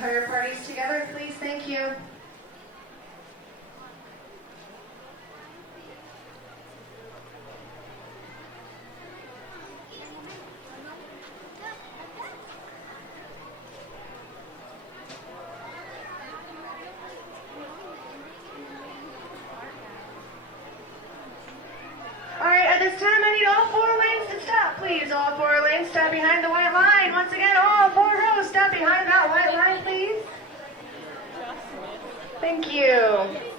entire parties together, please? Thank you. Please, all four lanes, step behind the white line. Once again, all four rows, step behind that white line, please. Thank you.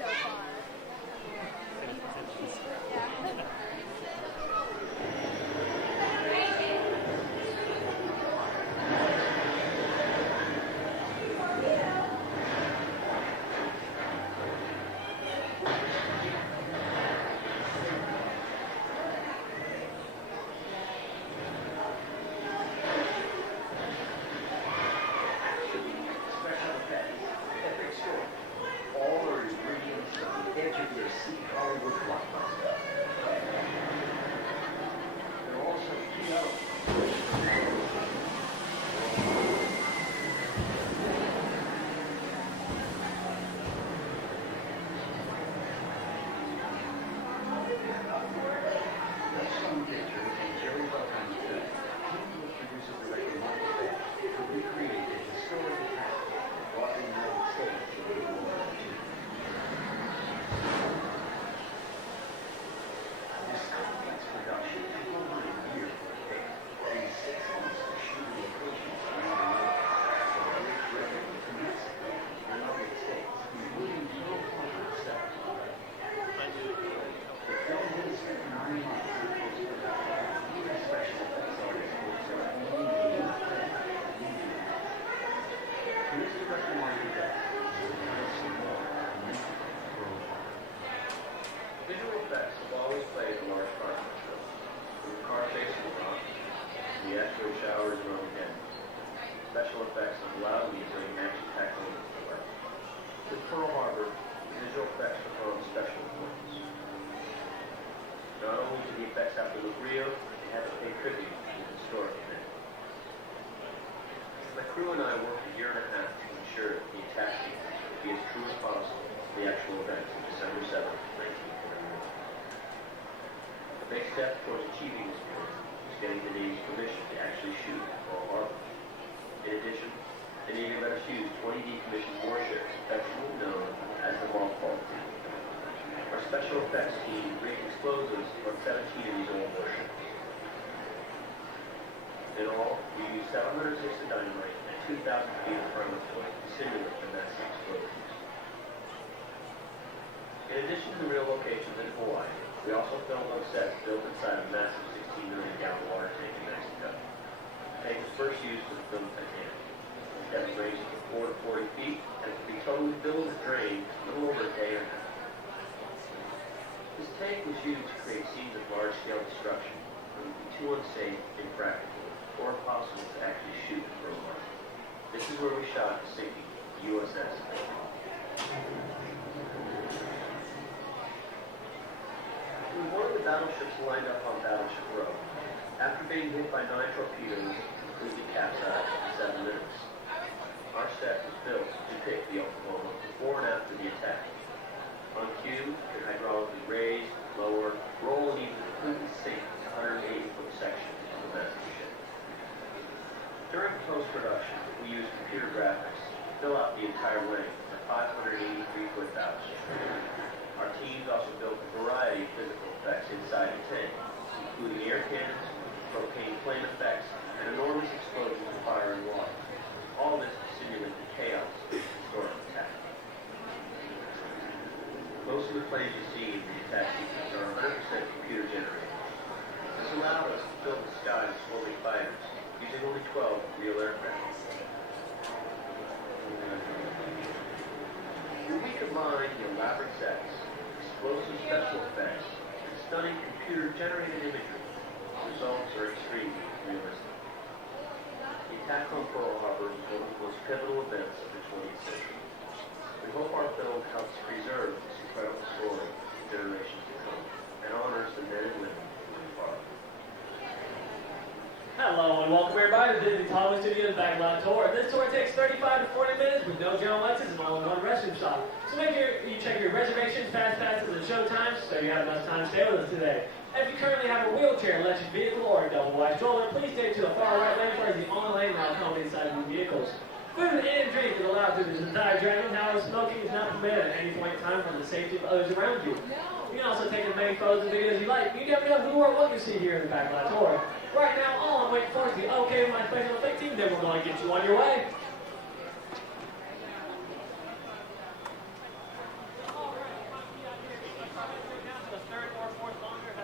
Hello and welcome everybody. everybody to Disney's Hollywood Studio Backlot Tour. This tour takes 35 to 40 minutes with no general exits and all in one restroom stop. So make sure you check your reservations, fast passes, and show times so you have enough time to stay with us today. If you currently have a wheelchair, electric vehicle, or a double-wide stroller, please stay to the far right lane for the only lane now coming inside of these vehicles. Food and drink is allowed through this entire dragon. However, smoking is not permitted at any point in time for the safety of others around you. You can also take as many photos and videos as you like. You never know who or what you see here in the Backlot Tour. Right now, all I'm waiting for is the okay with my special effect team, then we're going to get you on your way.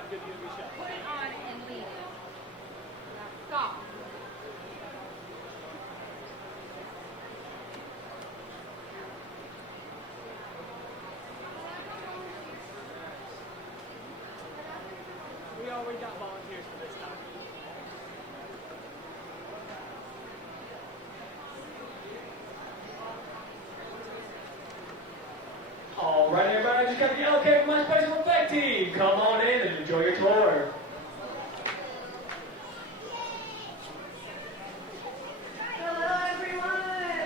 Put it on and leave it. Stop. We already got volunteers for this time. All right, everybody, just got the okay with my special effect team. Come on in and enjoy your tour. Hello, everyone.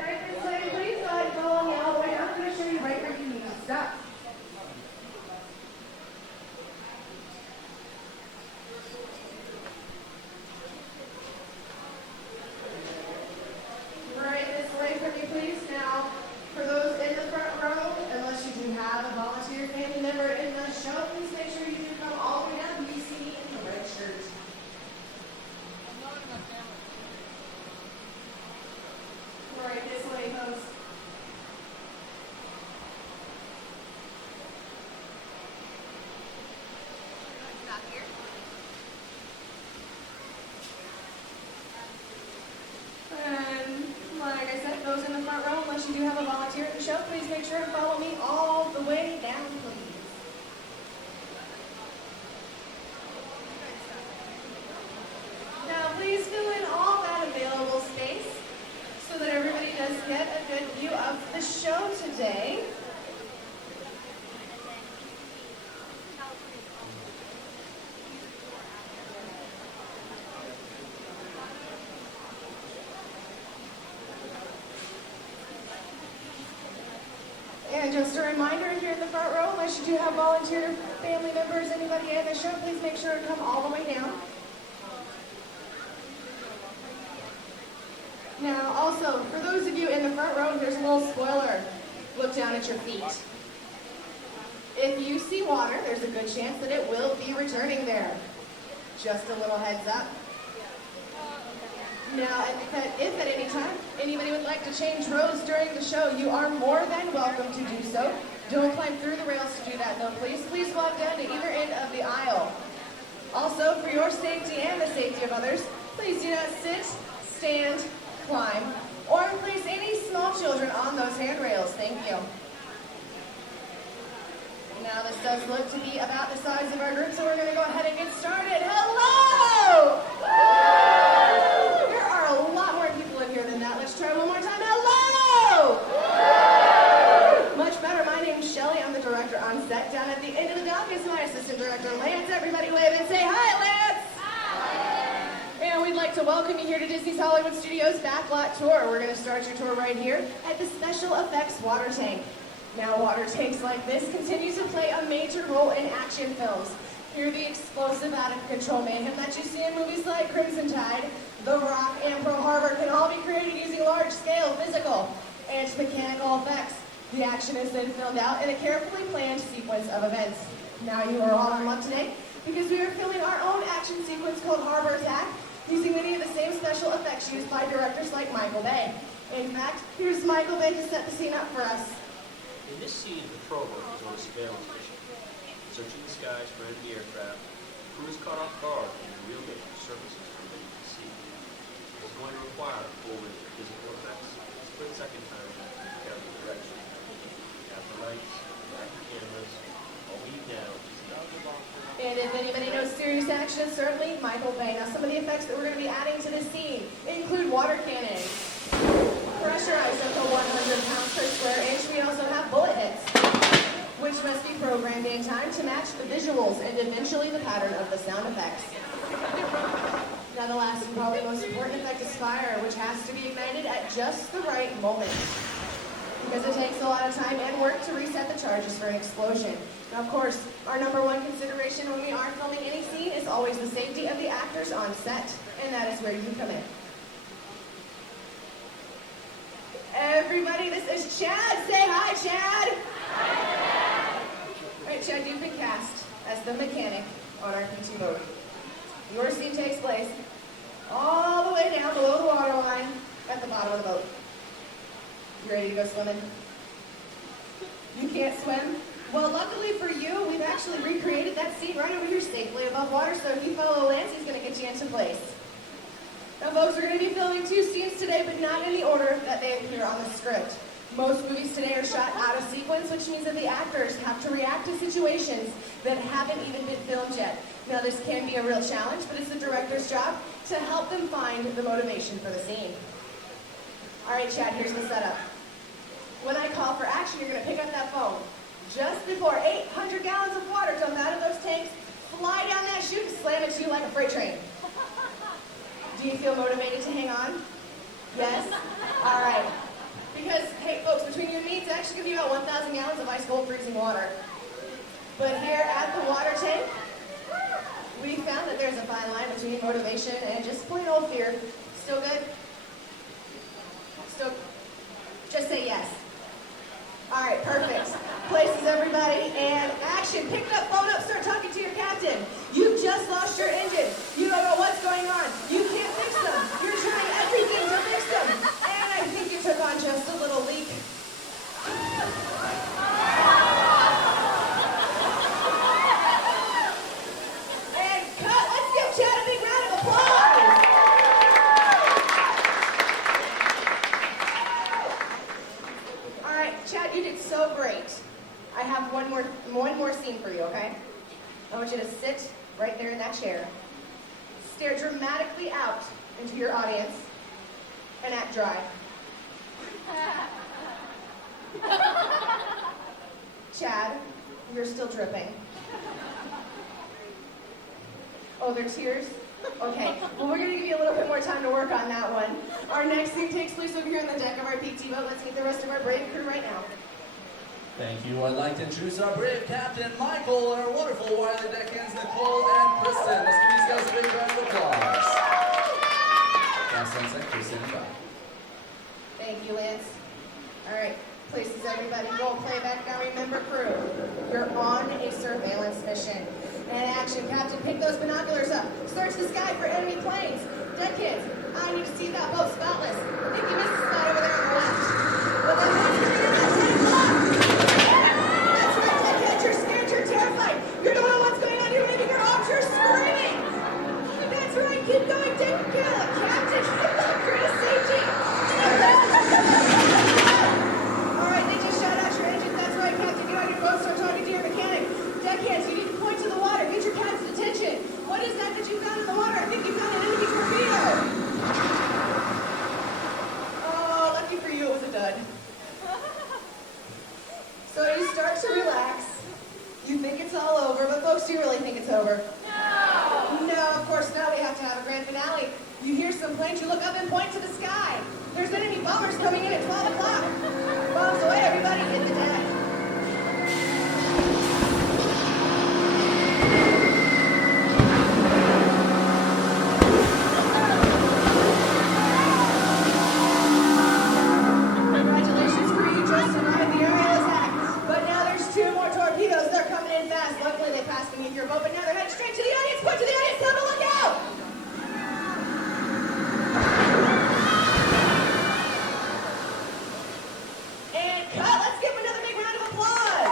Right this way, please. Go ahead and follow me all the way. I'm going to show you right where you need to stop. Right this way for me, please. Now, for those in the front row, unless you do have a volunteer family member in the show, please make sure you do come all the way down. You see me in the red shirt. Right this way, folks. Stop here. And like I said, those in the front row, unless you do have a volunteer at the show, please make sure and follow me all the way down, please. Now, please fill in all that available space so that everybody does get a good view of the show today. And just a reminder, if you're in the front row, unless you do have volunteer family members, anybody in the show, please make sure to come all the way down. Now, also, for those of you in the front row, here's a little spoiler. Look down at your feet. If you see water, there's a good chance that it will be returning there. Just a little heads up. Now, if at any time anybody would like to change rows during the show, you are more than welcome to do so. Don't climb through the rails to do that, though, please. Please walk down to either end of the aisle. Also, for your safety and the safety of others, please do not sit, stand, climb, or place any small children on those handrails. Thank you. Now, this does look to be about the size of our group, so we're going to go ahead and get started. Hello! There are a lot more people in here than that. Let's try one more time. Hello! Much better. My name's Shelly. I'm the director on set. Down at the end of the dock is my assistant director, Lance. Everybody wave and say hi, Lance! Hi! And we'd like to welcome you here to Disney's Hollywood Studios Backlot Tour. We're going to start your tour right here at the Special Effects Water Tank. Now, water tanks like this continue to play a major role in action films. Here, the explosive, out-of-control mayhem that you see in movies like Crimson Tide, The Rock, and Pearl Harbor can all be created using large-scale physical and mechanical effects. The action is then filmed out in a carefully planned sequence of events. Now, you are all in luck today because we are filming our own action sequence called Harbor Attack, using many of the same special effects used by directors like Michael Bay. In fact, here's Michael Bay to set the scene up for us. In this scene, the patrol boat is on a surveillance mission. Searching the skies for enemy aircraft, the crew is caught off guard when the real danger surfaces from beneath the sea. It is going to require a full range of physical effects, split-second time, and careful direction. We have the lights, the cameras, all we need now is the audio. And if anybody knows serious action, certainly Michael Bay. Now, some of the effects that we're going to be adding to this scene include water cannon, pressure ice up to 100 pounds per square inch. We also have bullet hits, which must be programmed in time to match the visuals and eventually the pattern of the sound effects. Now the last and probably most important effect is fire, which has to be ignited at just the right moment. Because it takes a lot of time and work to reset the charges for an explosion. Now, of course, our number one consideration when we are filming any scene is always the safety of the actors on set, and that is where you come in. Everybody, this is Chad. Say hi, Chad. Hi. All right, Chad, you've been cast as the mechanic on our PT boat. Your scene takes place all the way down below the waterline at the bottom of the boat. You ready to go swimming? You can't swim? Well, luckily for you, we've actually recreated that scene right over here safely above water, so if you follow Lance, he's going to get you into place. Now, folks, we're going to be filming 2 scenes today, but not in the order that they appear on the script. Most movies today are shot out of sequence, which means that the actors have to react to situations that haven't even been filmed yet. Now, this can be a real challenge, but it's the director's job to help them find the motivation for the scene. All right, Chad, here's the setup. When I call for action, you're going to pick up that phone. Just before 800 gallons of water come out of those tanks, fly down that chute and slam into you like a freight train. Do you feel motivated to hang on? Yes? All right. Because, hey, folks, between you and me, it's actually going to be about 1,000 gallons of ice cold freezing water. But here at the water tank, we found that there's a fine line between motivation and just plain old fear. Still good? Still, just say yes. All right, perfect. Places, everybody, and action. Pick that phone up, start talking to your captain. You've just lost your engine. You don't know what's going on. You can't fix them. You're trying everything to fix them. And I think you took on just a little leak. And cut. Let's give Chad a big round of applause. All right, Chad, you did so great. I have one more scene for you, okay? I want you to sit right there in that chair, stare dramatically out into your audience, and act dry. Chad, you're still dripping. Oh, they're tears? Okay, well, we're going to give you a little bit more time to work on that one. Our next scene takes place over here on the deck of our PT boat. Let's meet the rest of our brave crew right now. Thank you. I'd like to introduce our brave captain, Michael, and our wonderful Wiley deckhands, Nicole and Kristen. Let's give these guys a big round of applause. Last sunset, Kristen and Bob. Thank you, Lance. All right, places, everybody. Roll playback. Now remember, crew, you're on a surveillance mission. And action, Captain, pick those binoculars up. Search the sky for enemy planes. Deck kids, I need to see that boat spotless. If you miss the spot over there on the left. But then what's coming in at 10 o'clock? That's right, deck kids, you're scared, you're terrified. You don't know what's going on, you're waving your arms, you're screaming. That's right, keep going, deck kill. Captain, crew to safety. All right, they just shut out your engines. That's right, Captain, get on your boat, start talking to your mechanic. Deckhands, you need to point to the water. Get your captain's attention. What is that you found in the water? I think you found an enemy torpedo. Oh, lucky for you, it was a dud. So you start to relax. You think it's all over, but folks, do you really think it's over? No. No, of course not. We have to have a grand finale. You hear some planes, you look up and point to the sky. There's enemy bombers coming in at 12 o'clock. Bombs away, everybody. Hit the deck. Your boat, but now they're heading straight to the audience. Point to the audience, tell them to look out! And cut. Let's give them another big round of applause.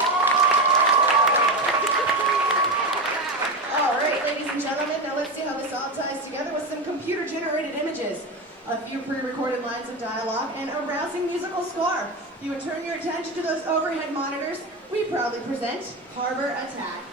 All right, ladies and gentlemen, now let's see how this all ties together with some computer-generated images, a few pre-recorded lines of dialogue, and a rousing musical score. If you would turn your attention to those overhead monitors, we proudly present Harbor Attack.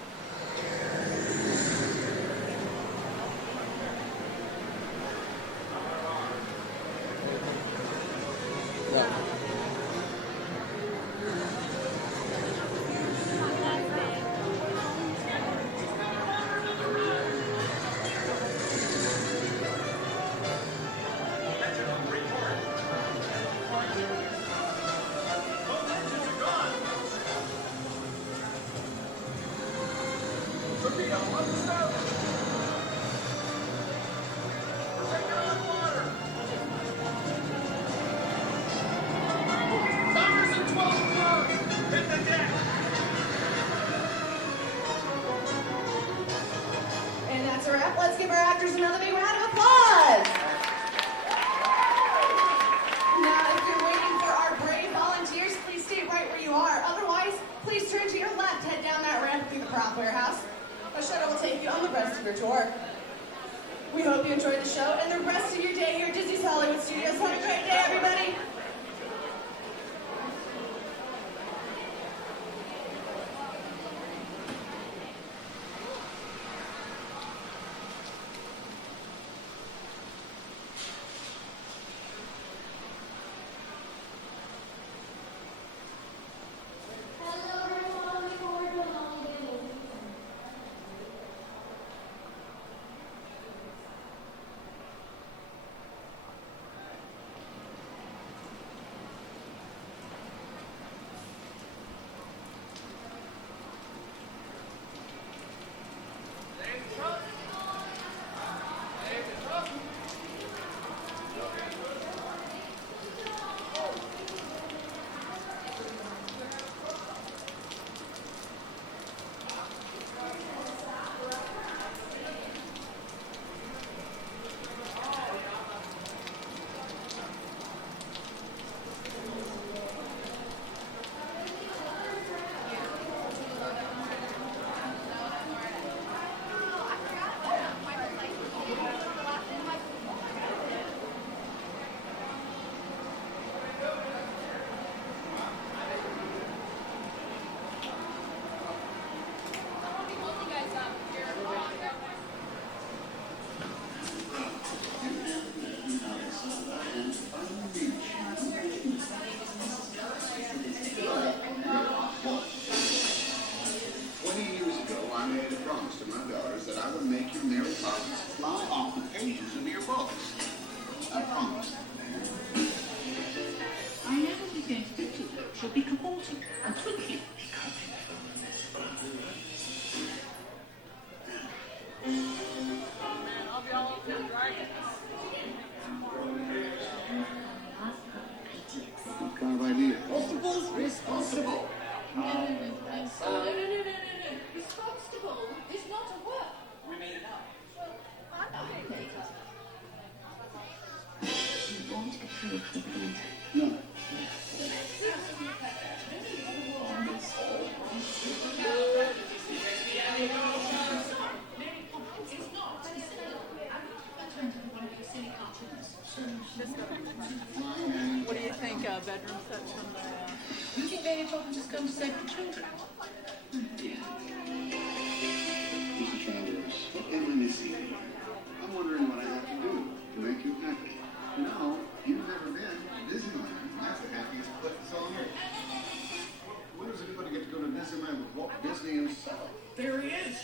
And that's a wrap. Let's give our actors another big round of applause. Now, if you're waiting for our brave volunteers, please stay right where you are. Otherwise, please turn to your left, head down that ramp through the prop warehouse. A shuttle will take you on the rest of your tour. We hope you enjoyed the show and the rest of your day here at Disney's Hollywood Studios. Have a great day, everybody. What do you think, bedroom sets from the... You think Lady Poppins is going to save the children? Yeah. Mr. Travers, what reminisce? I'm wondering what I have to do to make you happy. No, you've never been to Disneyland. That's the happiest place on earth. When does anybody get to go to Disneyland with Walt Disney himself? There he is.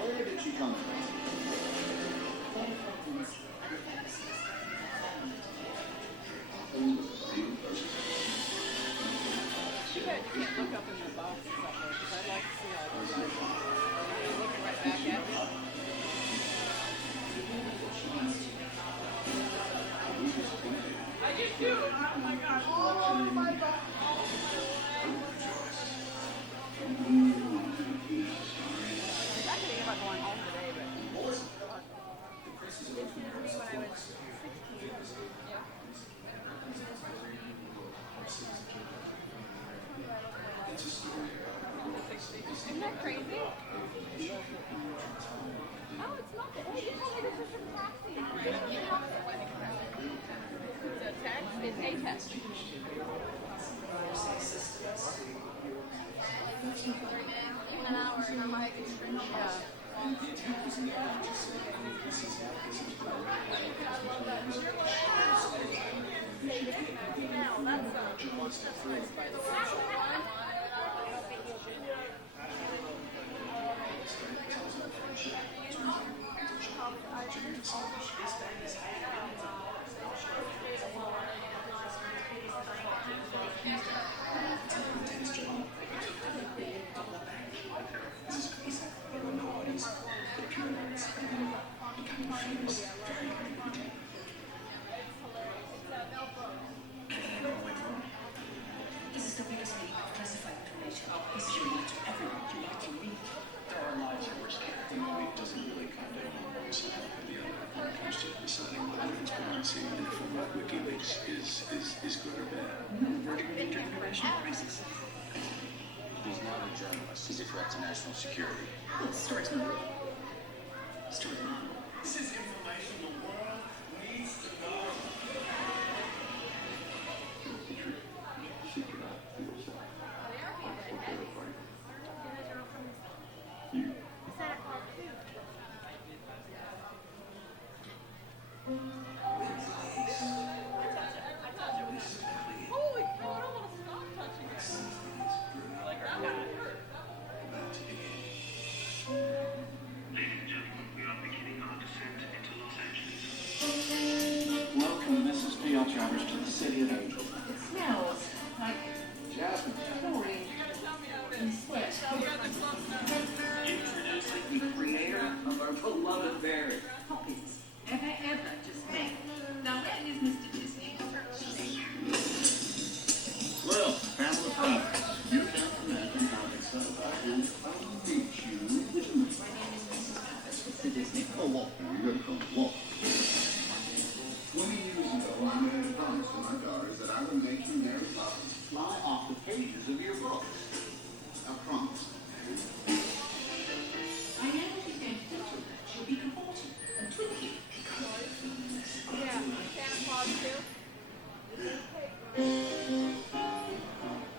Where did she come from? Lady Poppins. You can't look up in the boxes up there, because I'd like to see all those guys. They're looking right back at you. I do too! Oh my gosh! Oh my god! I'm not thinking about going home today, but... Isn't that crazy? Oh, it's not that. Hey, you told me this was from taxi. It's a tax? It's a test. An hour and I'm like, yeah. That's nice, by the way. still be listening to classified information. This is your right to everyone. You like to read. There are lives at worst case. The movie doesn't really condemn one side or the other when it comes to deciding whether transparency in a film like WikiLeaks is good or bad. Vertical intergenerational crisis. He's not a journalist. He's a threat to national security. Well, story's not. Story's not. This is information the world needs to know. It's the truth. Seek it out for yourself. That's what they're afraid of. You. Holy cow, I don't want to stop touching it. Like, that hurt. Ladies and gentlemen, we are beginning our descent into Los Angeles. Welcome, Mrs. P.L. Travers, to the City of Angels. It smells like Jasmine. chlorine and sweat. Introducing the creator of our beloved berry. Copies. Ever just made. Now, where is Mr. Disney? Well, Pamela Thomas, you can't imagine how excited I am to meet you. My name is Mrs. Pappas, Mr. Disney. Oh, walk. You gotta come walk. 20 years ago, I made a promise to my daughters that I would make you Mary Poppins fly off the pages of your books. I promise. I know what he's going to do to her. She'll be important and twinky. Yeah, Santa Claus too.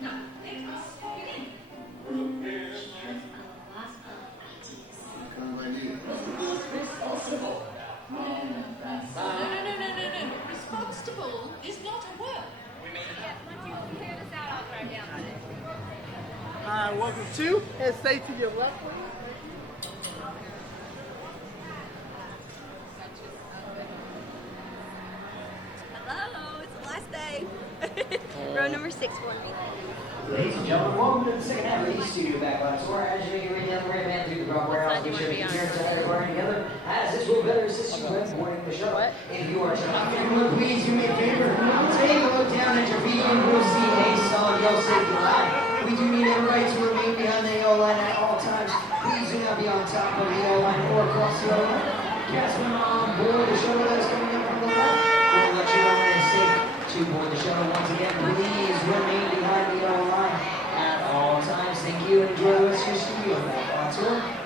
No, Nicholas, get in. What kind of idea? Responsible. No. Responsible is not a word. Yes, once you clear this out, I'll drive down on it. Hi, welcome to, and stay to your left, please. Hello, it's the last day. Row number 6 for me. Ladies and gentlemen, welcome to the second half of the Studio Backlot Tour. As you can read down the right man through the wrong warehouse, we should be here tonight together. As this will better assist you when boarding the shuttle. If you are tonight, please do me a favor. Take a look down at your feet and you'll see a solid yellow safety line. We do need everybody to remain behind the yellow line at all times. Please do not be on top of the yellow line or across the yellow line. Cast when on board the shuttle that is coming up from the left. We'll let you know when it's safe to board the shuttle. Once again, please remain behind the yellow line at all times. Thank you and enjoy the rest of your Studio Backlot Tour.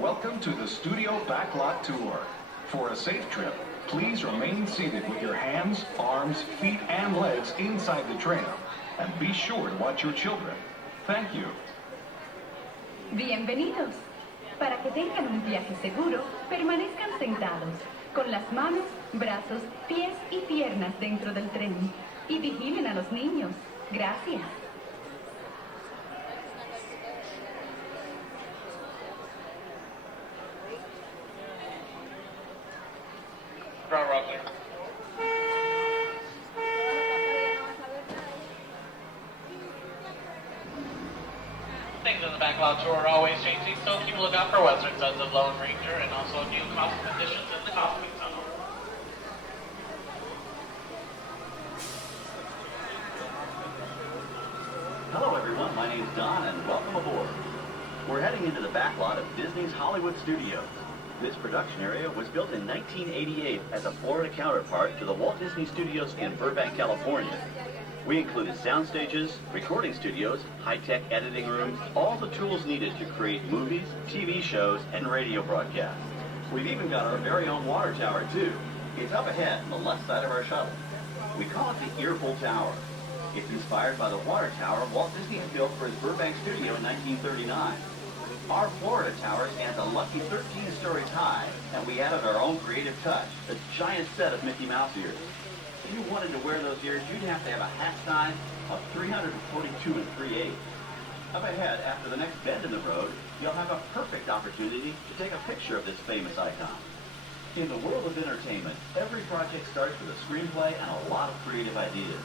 Welcome to the Studio Backlot Tour. For a safe trip, please remain seated with your hands, arms, feet, and legs inside the tram. And be sure to watch your children. Thank you. Bienvenidos. Para que tengan un viaje seguro, permanezcan sentados, con las manos, brazos, pies y piernas dentro del tren. Y vigilen a los niños. Gracias. Things in the Backlot Tour are always changing, so keep a lookout for Western Sons of Lone Ranger and also new costume additions in the costuming tunnel. Hello everyone, my name is Don and welcome aboard. We're heading into the backlot of Disney's Hollywood Studios. This production area was built in 1988 as a Florida counterpart to the Walt Disney Studios in Burbank, California. We included sound stages, recording studios, high-tech editing rooms, all the tools needed to create movies, TV shows, and radio broadcasts. We've even got our very own water tower too. It's up ahead on the left side of our shuttle. We call it the Earful Tower. It's inspired by the water tower Walt Disney had built for his Burbank studio in 1939. Our Florida tower stands a lucky 13 stories high, and we added our own creative touch, a giant set of Mickey Mouse ears. If you wanted to wear those ears, you'd have to have a hat size of 342 3/8. Up ahead, after the next bend in the road, you'll have a perfect opportunity to take a picture of this famous icon. In the world of entertainment, every project starts with a screenplay and a lot of creative ideas.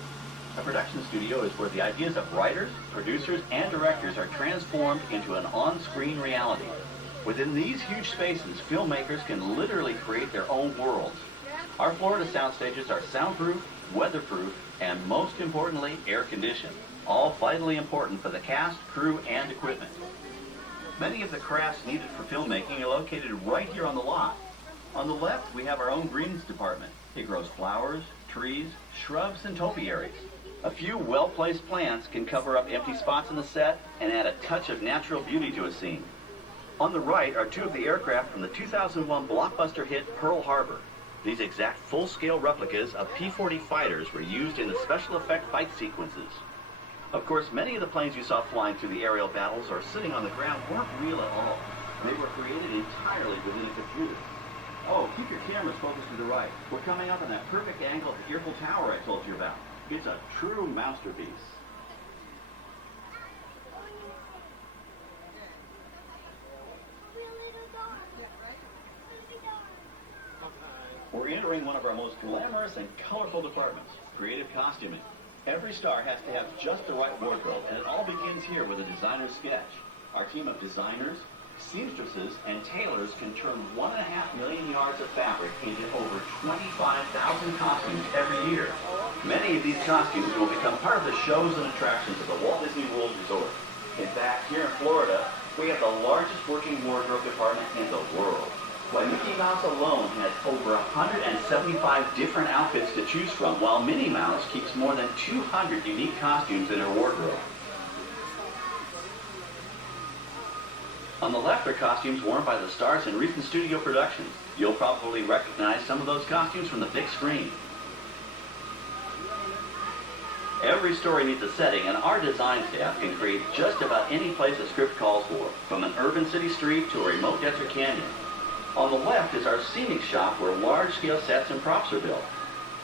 A production studio is where the ideas of writers, producers, and directors are transformed into an on-screen reality. Within these huge spaces, filmmakers can literally create their own worlds. Our Florida sound stages are soundproof, weatherproof, and most importantly, air-conditioned. All vitally important for the cast, crew, and equipment. Many of the crafts needed for filmmaking are located right here on the lot. On the left, we have our own greens department. It grows flowers, trees, shrubs, and topiaries. A few well-placed plants can cover up empty spots in the set and add a touch of natural beauty to a scene. On the right are two of the aircraft from the 2001 blockbuster hit Pearl Harbor. These exact full-scale replicas of P-40 fighters were used in the special effect fight sequences. Of course, many of the planes you saw flying through the aerial battles or sitting on the ground weren't real at all. They were created entirely within a computer. Oh, keep your cameras focused to the right. We're coming up on that perfect angle of the Earful Tower I told you about. It's a true masterpiece. We're entering one of our most glamorous and colorful departments, creative costuming. Every star has to have just the right wardrobe, and it all begins here with a designer's sketch. Our team of designers, seamstresses, and tailors can turn 1.5 million yards of fabric into over 25,000 costumes every year. Many of these costumes will become part of the shows and attractions of the Walt Disney World Resort. In fact, here in Florida, we have the largest working wardrobe department in the world. Why, Mickey Mouse alone has over 175 different outfits to choose from, while Minnie Mouse keeps more than 200 unique costumes in her wardrobe. On the left are costumes worn by the stars in recent studio productions. You'll probably recognize some of those costumes from the big screen. Every story needs a setting, and our design staff can create just about any place a script calls for, from an urban city street to a remote desert canyon. On the left is our scenic shop where large-scale sets and props are built.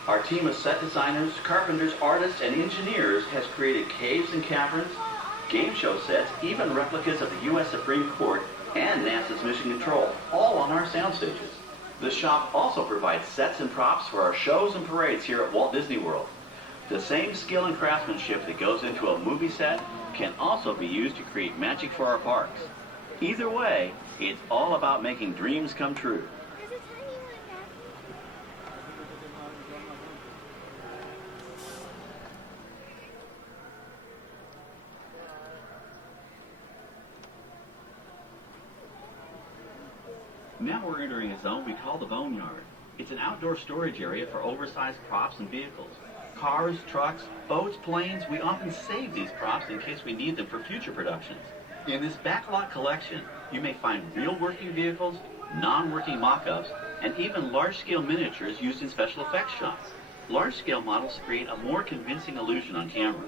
Our team of set designers, carpenters, artists, and engineers has created caves and caverns, game show sets, even replicas of the U.S. Supreme Court and NASA's Mission Control, all on our sound stages. The shop also provides sets and props for our shows and parades here at Walt Disney World. The same skill and craftsmanship that goes into a movie set can also be used to create magic for our parks. Either way, it's all about making dreams come true. Now we're entering a zone we call the Boneyard. It's an outdoor storage area for oversized props and vehicles. cars, trucks, boats, planes, we often save these props in case we need them for future productions. In this backlot collection, you may find real working vehicles, non-working mock-ups, and even large-scale miniatures used in special effects shots. Large-scale models create a more convincing illusion on camera.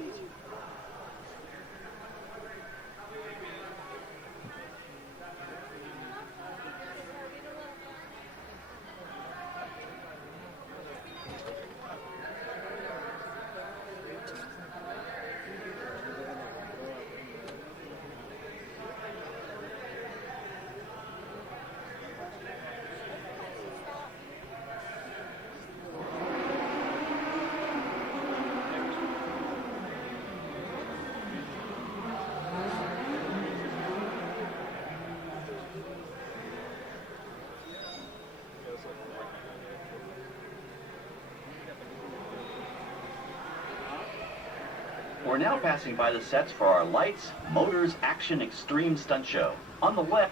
We're now passing by the sets for our Lights, Motors, Action, Extreme Stunt Show. On the left,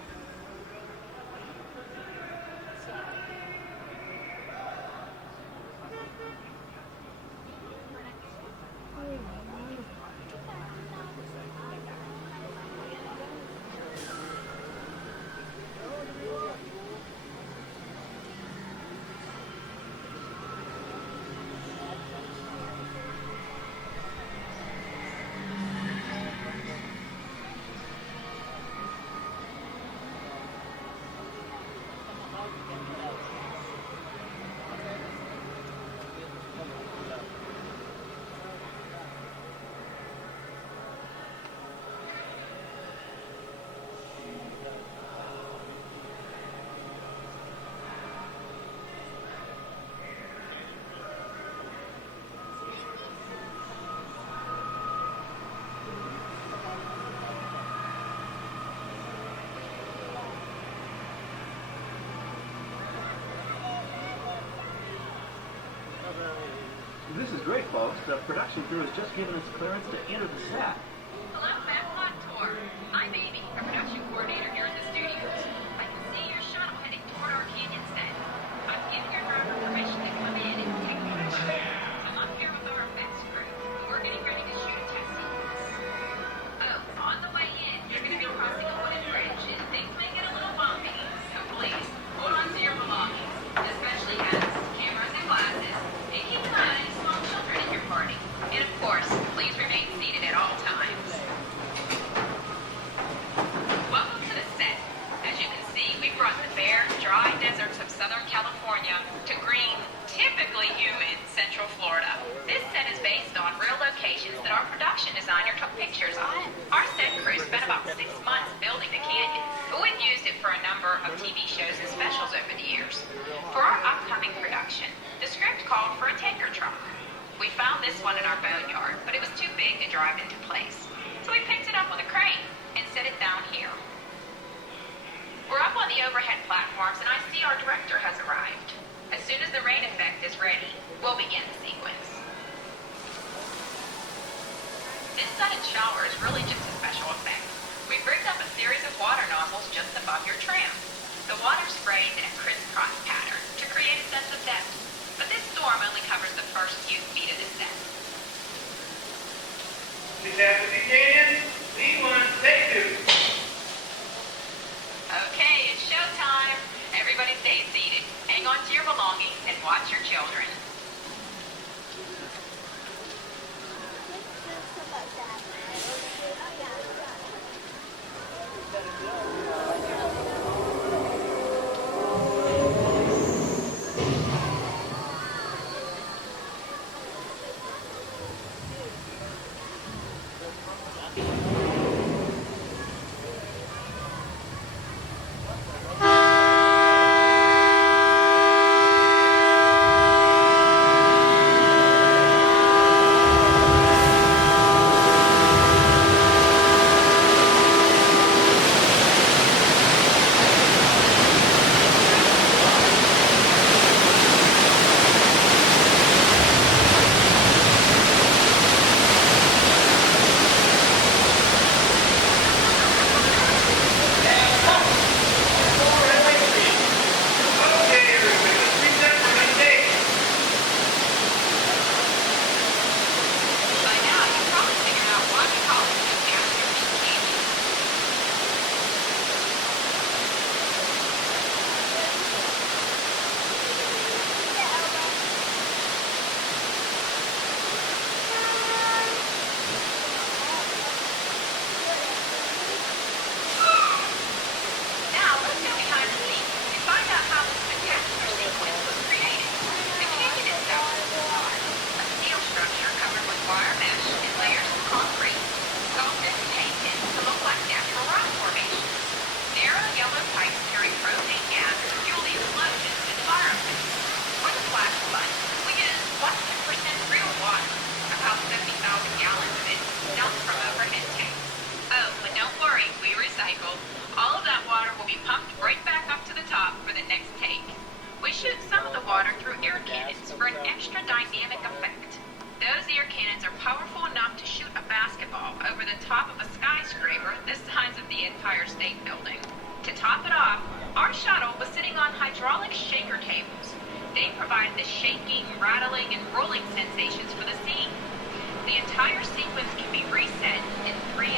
This is great, folks. The production crew has just given us clearance to enter the set. Hello, Backlot Tour. I'm Amy, a production coordinator here at the studios. I can see your shuttle heading toward our canyon set. I've given your driver permission to come in and take pictures. I'm up here with our effects crew. We're getting ready to shoot a test sequence. Oh, on the way in, you're going to be crossing a wooden bridge, and things may get a little bumpy. So please, hold on to your belongings, especially hats, cameras, and glasses, and keep an eye on any small children in your party. And of course, please remain seated at all times. Welcome to the set. As you can see, we brought the bare, dry deserts of Southern California to green, typically humid Central Florida. This set is based on real locations that our production designer took pictures of. Our set crew spent about 6 months building the canyon, but we've used it for a number of TV shows and specials over the years. For our upcoming production, the script called for a tanker truck. We found this one in our boneyard, but it was too big to drive into place. So we picked it up with a crane and set it down here. We're up on the overhead platforms, and I see our director has arrived. As soon as the rain effect is ready, we'll begin the sequence. This sudden shower is really just a special effect. We've rigged up a series of water nozzles just above your tram. The water sprays in a crisscross pattern to create a sense of depth. But this storm only covers the first few feet of the set. Catastrophe Canyon, D1, take 2. Okay, it's showtime. Everybody stay seated. Hang on to your belongings and watch your children. pumped right back up to the top for the next take. We shoot some of the water through air cannons for an extra dynamic effect. Those air cannons are powerful enough to shoot a basketball over the top of a skyscraper the size of the Empire State Building. To top it off, our shuttle was sitting on hydraulic shaker tables. They provided the shaking, rattling, and rolling sensations for the scene. The entire sequence can be reset in 3.5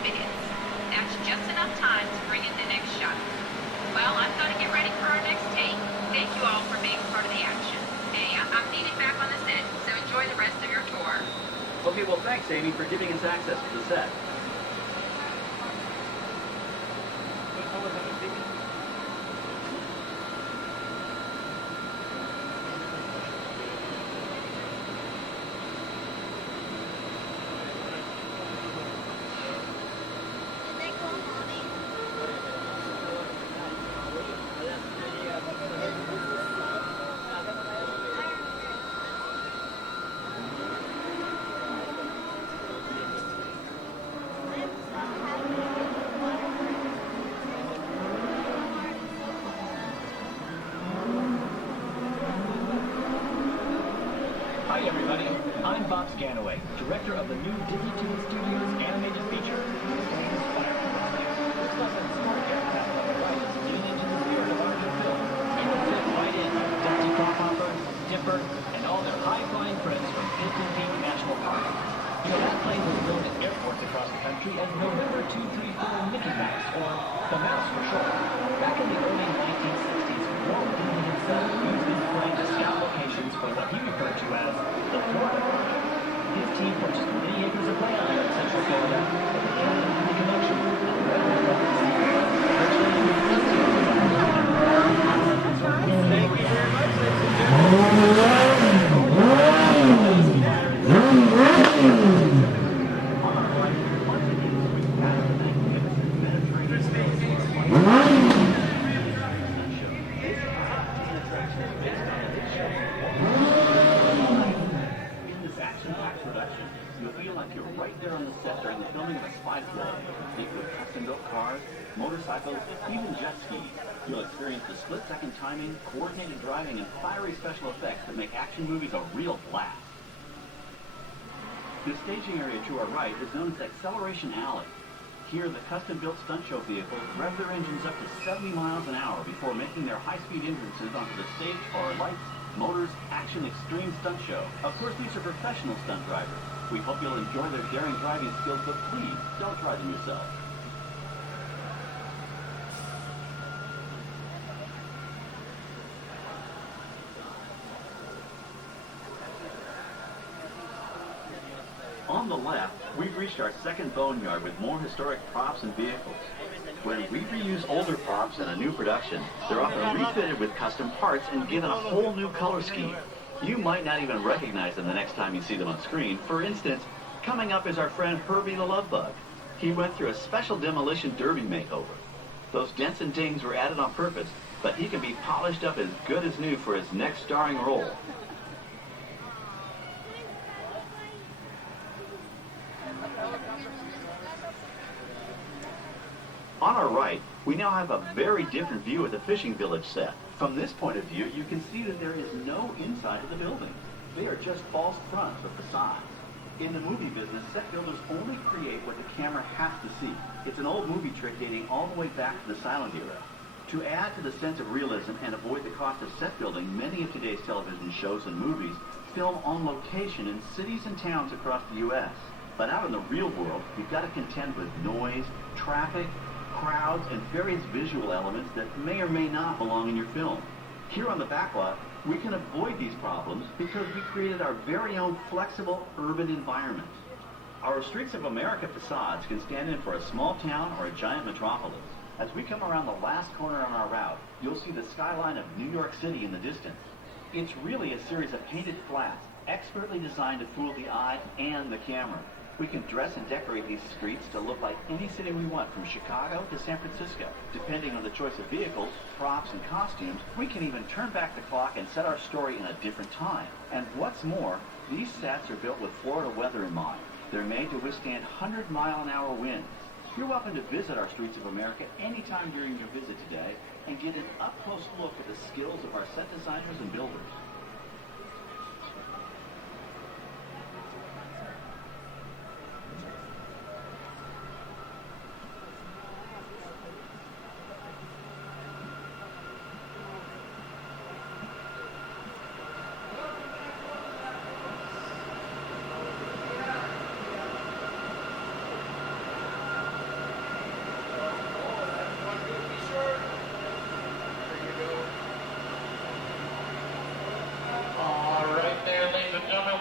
minutes. That's just enough time to bring in the next shot. Well, I've got to get ready for our next take. Thank you all for being part of the action. Hey, I'm needed back on the set, so enjoy the rest of your tour. Okay, well, thanks, Amy, for giving us access to the set. Hi everybody, I'm Bob Scanaway, director of the new Studio animated feature, This lesson smart aircraft on the right lean into the spirit of our new film. You will fit right in with Dusty Crockhopper, Dipper, and all their high-flying friends from Pinton Peak National Park. You know, that plane was known at airports across the country as November 234 Mickey Mouse, or the Mouse for short. Back in the early 1960s, Walt Disney himself used this plane to scout locations for what he referred to as the Florida Project. His team purchased many acres of land here in Central Florida, but the Canyon connection and the railroad Thank you very much, ladies and production, you'll feel like you're right there on the set during the filming of a spy thriller. Think with custom-built cars, motorcycles, even jet skis. You'll experience the split-second timing, coordinated driving, and fiery special effects that make action movies a real blast. The staging area to our right is known as Acceleration Alley. Here, the custom-built stunt show vehicles rev their engines up to 70 miles an hour before making their high-speed entrances onto the stage for our lights, motors, action, extreme stunt show. Of course, these are professional stunt drivers. We hope you'll enjoy their daring driving skills, but please, don't try them yourself. On the left, we've reached our second boneyard with more historic props and vehicles. When we reuse older props in a new production, they're often refitted with custom parts and given a whole new color scheme. You might not even recognize them the next time you see them on screen. For instance, coming up is our friend Herbie the Love Bug. He went through a special demolition derby makeover. Those dents and dings were added on purpose, but he can be polished up as good as new for his next starring role. On our right, we now have a very different view of the fishing village set. From this point of view, you can see that there is no inside of the building. They are just false fronts or facades. In the movie business, set builders only create what the camera has to see. It's an old movie trick dating all the way back to the silent era. To add to the sense of realism and avoid the cost of set building, many of today's television shows and movies film on location in cities and towns across the U.S. But out in the real world, you've got to contend with noise, traffic, crowds, and various visual elements that may or may not belong in your film. Here on the Backlot, we can avoid these problems because we created our very own flexible urban environment. Our Streets of America facades can stand in for a small town or a giant metropolis. As we come around the last corner on our route, you'll see the skyline of New York City in the distance. It's really a series of painted flats, expertly designed to fool the eye and the camera. We can dress and decorate these streets to look like any city we want, from Chicago to San Francisco. Depending on the choice of vehicles, props, and costumes, we can even turn back the clock and set our story in a different time. And what's more, these sets are built with Florida weather in mind. They're made to withstand 100-mile-an-hour winds. You're welcome to visit our Streets of America anytime during your visit today and get an up-close look at the skills of our set designers and builders.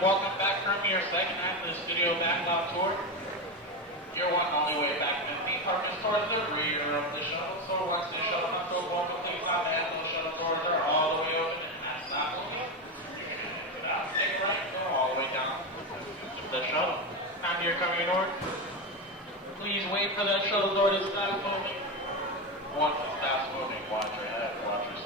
Welcome back from your second half of the Studio Backlot Tour. You're one only way back to the theme park is towards the rear of the shuttle. So once the shuttle comes to a point complete on the end of the shuttle doors are all the way open and that's not moving. You can get out, take right, go all the way down to the shuttle. Now you're coming north. Please wait for that shuttle door to stop moving. Once it stops moving, watch your head, watch your